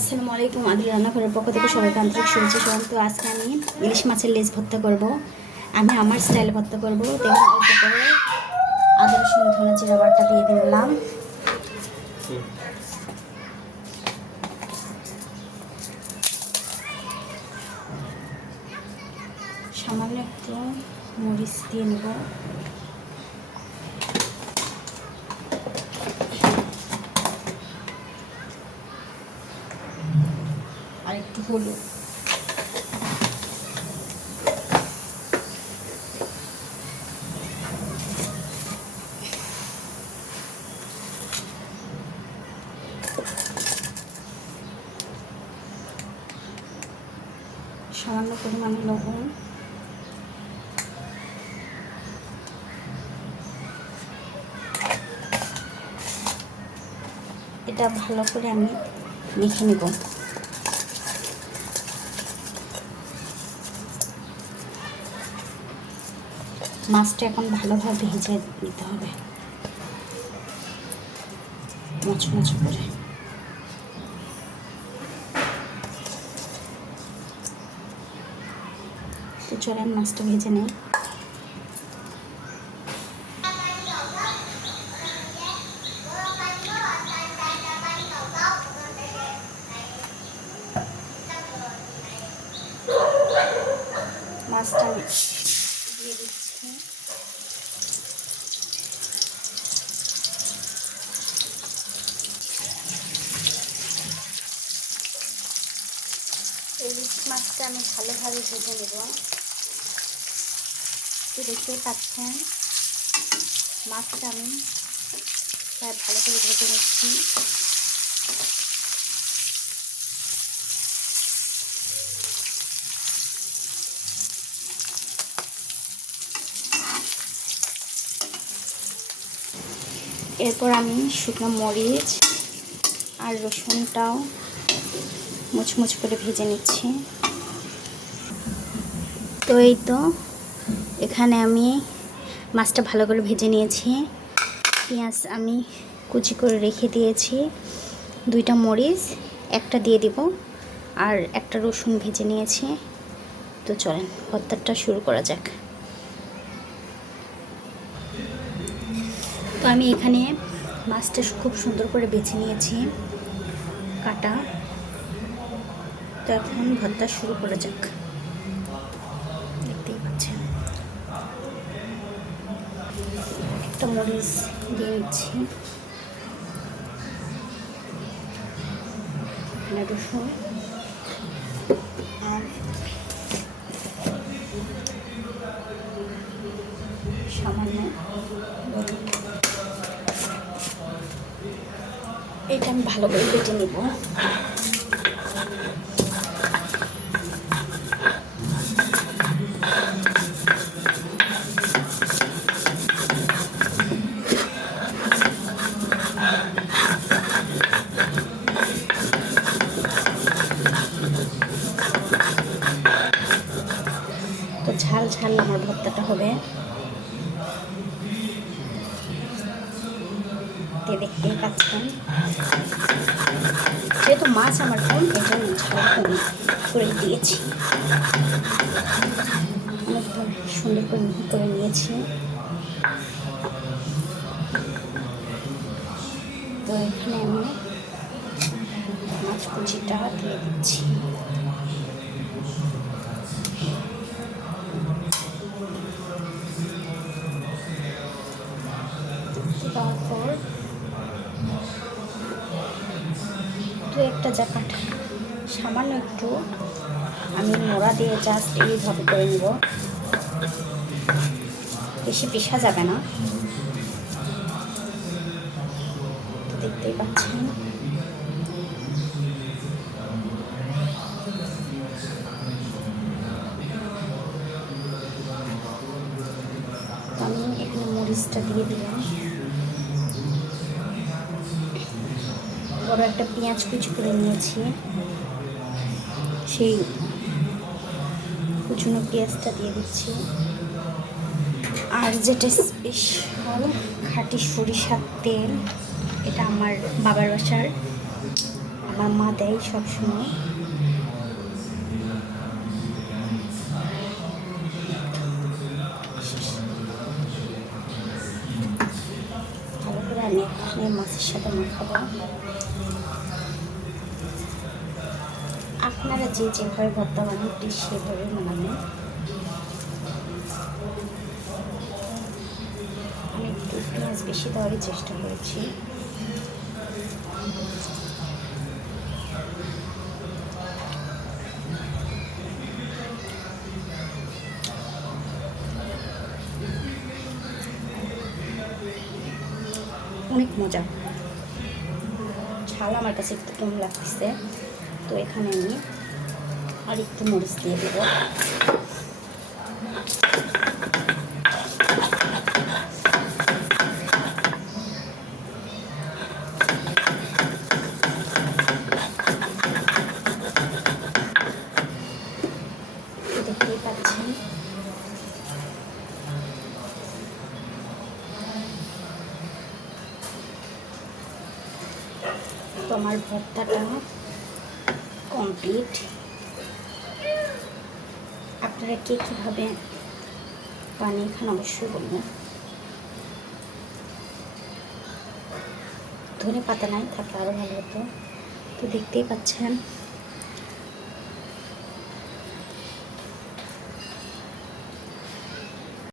আসসালামু আলাইকুম, আদি রান্নাঘরের পক্ষ থেকে সবাইকে আন্তরিক শুভেচ্ছা স্মরণ তো আজকে আমি ইলিশ মাছের লেজ ভর্তা করব। আমি আমার স্টাইলে ভর্তা করব। তেমন অল্প করে আদা, রসুন, ধনে জিরা বাটা দিয়ে দিলাম। সামান্য একটু মরিচ দিয়ে নেব। একটু সামান্য পরিমাণে লবণ। এটা ভালো করে আমি মেখে নেব। মাছটা এখন ভালোভাবে ভেজে নিতে হবে। মচমচ করে। তো চলেন মাছটা ভেজে নেই। মাছটা আমি দিয়ে দিচ্ছি এই মাছটা আমি ভালোভাবে ভেজে নেব। তো দেখতেই পাচ্ছেন, মাছটা আমি প্রায় ভালো করে ভেজে নিচ্ছি। এরপর আমি শুকনো মরিচ আর রসুনটাও মুচমুচ করে ভেজে নিচ্ছি। তো এই তো, এখানে আমি মাছটা ভালো করে ভেজে নিয়েছি। পেঁয়াজ আমি কুচি করে রেখে দিয়েছি, দুইটা মরিচ, একটা দিয়ে দিব, আর একটা রসুন ভেজে নিয়েছি। তো চলেন ভর্তারটা শুরু করা যাক। তো আমি এখানে মাছটা খুব সুন্দর করে বেছে নিয়েছি, কাটা। তো এখন ভর্তা শুরু করা যাক। একটা মরিচ দিয়ে আর সামান্য এটা আমি ভালো করে কেটে নিব তো ঝাল আমার ভর্তাটা হবে। দেখতেই পাচ্ছেন। যেহেতু মাছ আমার কম এই জন্য ঝাল করে দিয়েছি। অনেকটা সুন্দর করে করে নিয়েছি। তো এখানে আমি মাছ কুচিটা দিয়ে দিচ্ছি। তারপর দু একটা জাকাট সামান্য একটু। আমি মোড়া দিয়ে জাস্ট এইভাবে করে নিব। বেশি পিসা যাবে না। দেখতেই পাচ্ছেন। আমি এখানে মরিচটা দিয়ে দিলাম। বড় একটা পেঁয়াজ কুচি করে নিয়েছি। সেই কুচুনো পেঁয়াজটা দিয়ে দিচ্ছি। আর যেটা স্পেশাল খাটি সরিষার তেল, এটা আমার বাবার বাসার। আমার মা দেয় সবসময়। করে আমি মাছের সাথে মাখাবো আপনারা যে যেভাবে ভর্তা বানান ঠিক সেভাবে বানাবেন আমি একটু পেঁয়াজ বেশি দেওয়ারই চেষ্টা করেছি। অনেক মজা। ঝাল আমার কাছে একটু কম লাগতেছে, তো এখানে আমি আর একটু মরিচ দিয়ে দেবো দেখতেই পাচ্ছেন তো আমার ভর্তাটা কমপ্লিট। আপনারা কে কীভাবে পানি খান অবশ্যই বলবেন। ধনে পাতা নাই, থাকলে আরও ভালো হতো। তো দেখতেই পাচ্ছেন